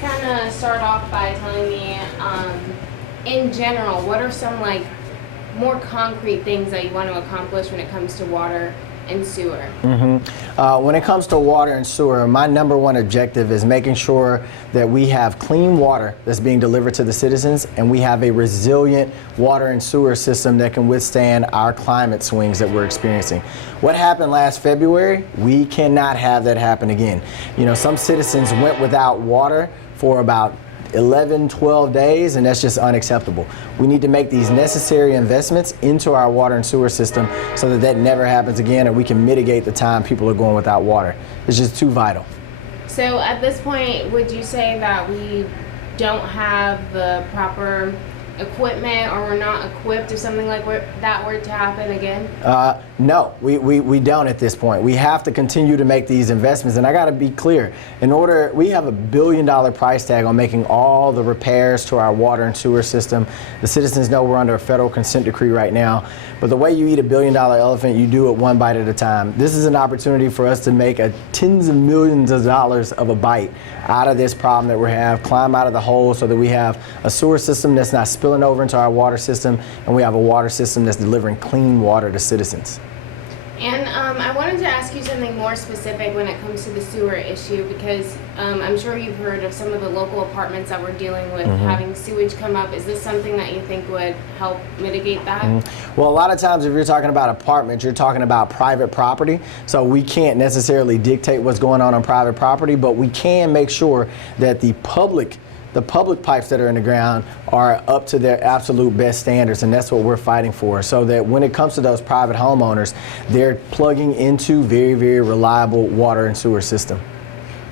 just kind of start off by telling me, in general, what are some like more concrete things that you want to accomplish when it comes to water and sewer? When it comes to water and sewer, my number one objective is making sure that we have clean water that's being delivered to the citizens, and we have a resilient water and sewer system that can withstand our climate swings that we're experiencing. What happened last February, we cannot have that happen again. You know, some citizens went without water for about 11, 12 days, and that's just unacceptable. We need to make these necessary investments into our water and sewer system so that that never happens again, and we can mitigate the time people are going without water. It's just too vital. So at this point, would you say that we don't have the proper equipment, or we're not equipped if something like that were to happen again? No, we don't at this point. We have to continue to make these investments, and I got to be clear. We have $1 billion price tag on making all the repairs to our water and sewer system. The citizens know we're under a federal consent decree right now, but the way you eat $1 billion elephant, you do it one bite at a time. This is an opportunity for us to make tens of millions of dollars of a bite out of this problem that we have, climb out of the hole so that we have a sewer system that's not spilling over into our water system, and we have a water system that's delivering clean water to citizens. And I wanted to ask you something more specific when it comes to the sewer issue, because I'm sure you've heard of some of the local apartments that we're dealing with having sewage come up. Is this something that you think would help mitigate that? Well, a lot of times if you're talking about apartments, you're talking about private property, so we can't necessarily dictate what's going on private property, but we can make sure that the public pipes that are in the ground are up to their absolute best standards, and that's what we're fighting for, so that when it comes to those private homeowners, they're plugging into very, very reliable water and sewer system.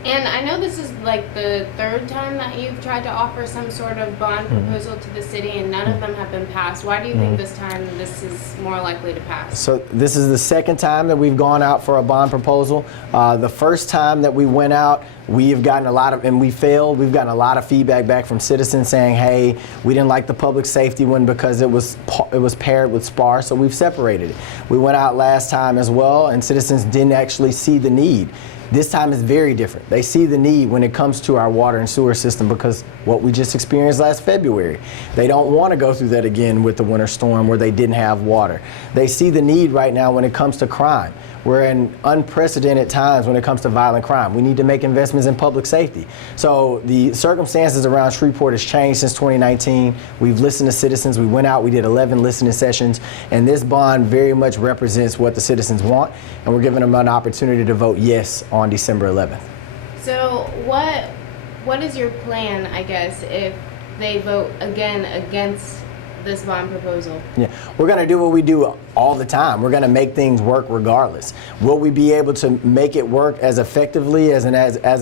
And I know this is like the third time that you've tried to offer some sort of bond proposal to the city, and none of them have been passed. Why do you think this time this is more likely to pass? So this is the second time that we've gone out for a bond proposal. The first time that we went out, we've gotten a lot of, and we failed, we've gotten a lot of feedback back from citizens saying, hey, we didn't like the public safety one because it was paired with SPAR, so we've separated it. We went out last time as well, and citizens didn't actually see the need. This time is very different. They see the need when it comes to our water and sewer system because what we just experienced last February. They don't want to go through that again with the winter storm where they didn't have water. They see the need right now when it comes to crime. We're in unprecedented times when it comes to violent crime. We need to make investments in public safety. So the circumstances around Shreveport has changed since 2019. We've listened to citizens. We went out, we did 11 listening sessions, and this bond very much represents what the citizens want, and we're giving them an opportunity to vote yes on December 11th. So what is your plan, I guess, if they vote again against this bond proposal? Yeah, we're going to do what we do all the time. We're going to make things work regardless. Will we be able to make it work as effectively as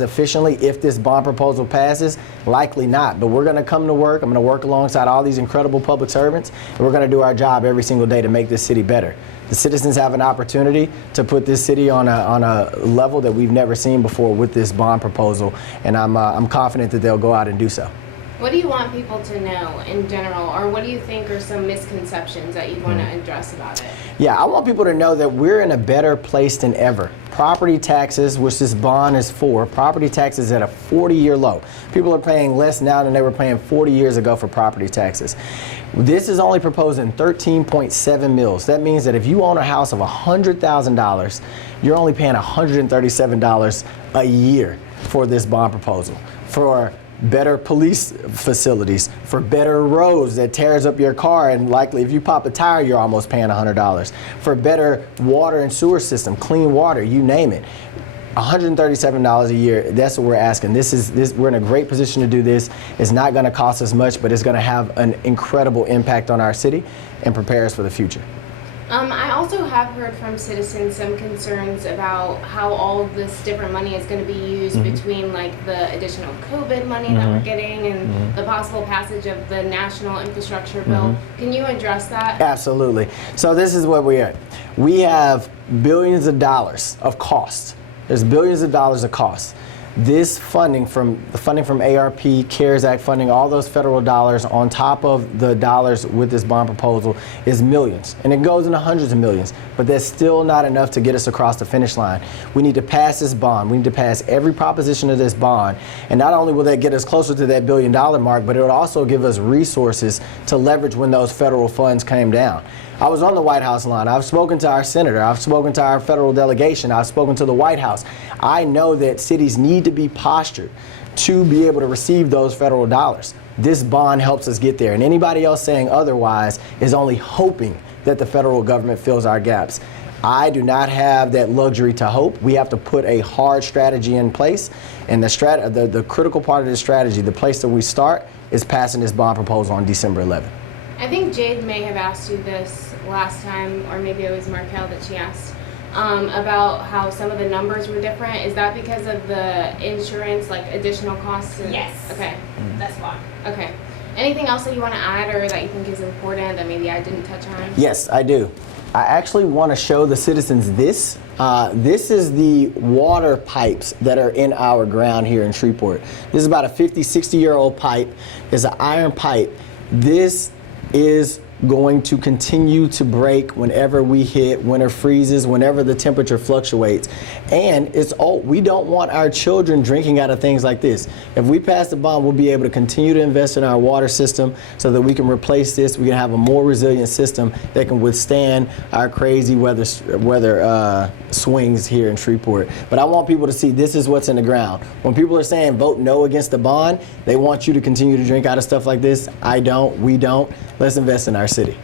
efficiently if this bond proposal passes? Likely not, but we're going to come to work. I'm going to work alongside all these incredible public servants, and we're going to do our job every single day to make this city better. The citizens have an opportunity to put this city on a level that we've never seen before with this bond proposal, and I'm confident that they'll go out and do so. What do you want people to know in general, or what do you think are some misconceptions that you want to address about it? Yeah, I want people to know that we're in a better place than ever. Property taxes, which this bond is for, property taxes at a 40-year low. People are paying less now than they were paying 40 years ago for property taxes. This is only proposing 13.7 mils. That means that if you own a house of $100,000, you're only paying $137 a year for this bond proposal. For better police facilities, for better roads that tears up your car, and likely if you pop a tire you're almost paying $100. For better water and sewer system, clean water, you name it. $137 a year, that's what we're asking. We're in a great position to do this. It's not going to cost us much, but it's going to have an incredible impact on our city and prepare us for the future. I also have heard from citizens some concerns about how all of this different money is going to be used between like the additional COVID money that we're getting and the possible passage of the national infrastructure bill. Can you address that? Absolutely. So this is what we're at. We have billions of dollars of costs. There's billions of dollars of costs. This funding from ARP, CARES Act funding, all those federal dollars on top of the dollars with this bond proposal is millions. And it goes into hundreds of millions, but that's still not enough to get us across the finish line. We need to pass this bond. We need to pass every proposition of this bond. And not only will that get us closer to that $1 billion mark, but it will also give us resources to leverage when those federal funds came down. I was on the White House line. I've spoken to our senator. I've spoken to our federal delegation. I've spoken to the White House. I know that cities need to be postured to be able to receive those federal dollars. This bond helps us get there. And anybody else saying otherwise is only hoping that the federal government fills our gaps. I do not have that luxury to hope. We have to put a hard strategy in place. And the critical part of the strategy, the place that we start, is passing this bond proposal on December 11th. I think Jade may have asked you this last time, or maybe it was Markel that she asked, about how some of the numbers were different. Is that because of the insurance, like additional costs? Yes. Okay. That's why. Okay. Anything else that you want to add or that you think is important that maybe I didn't touch on? Yes, I do. I actually want to show the citizens this. This is the water pipes that are in our ground here in Shreveport. This is about a 50, 60-year-old pipe. It's an iron pipe. This is going to continue to break whenever we hit winter freezes, whenever the temperature fluctuates. And it's we don't want our children drinking out of things like this. If we pass the bond, we'll be able to continue to invest in our water system so that we can replace this. We can have a more resilient system that can withstand our crazy weather swings here in Shreveport. But I want people to see this is what's in the ground. When people are saying vote no against the bond, they want you to continue to drink out of stuff like this. I don't. We don't. Let's invest in our city.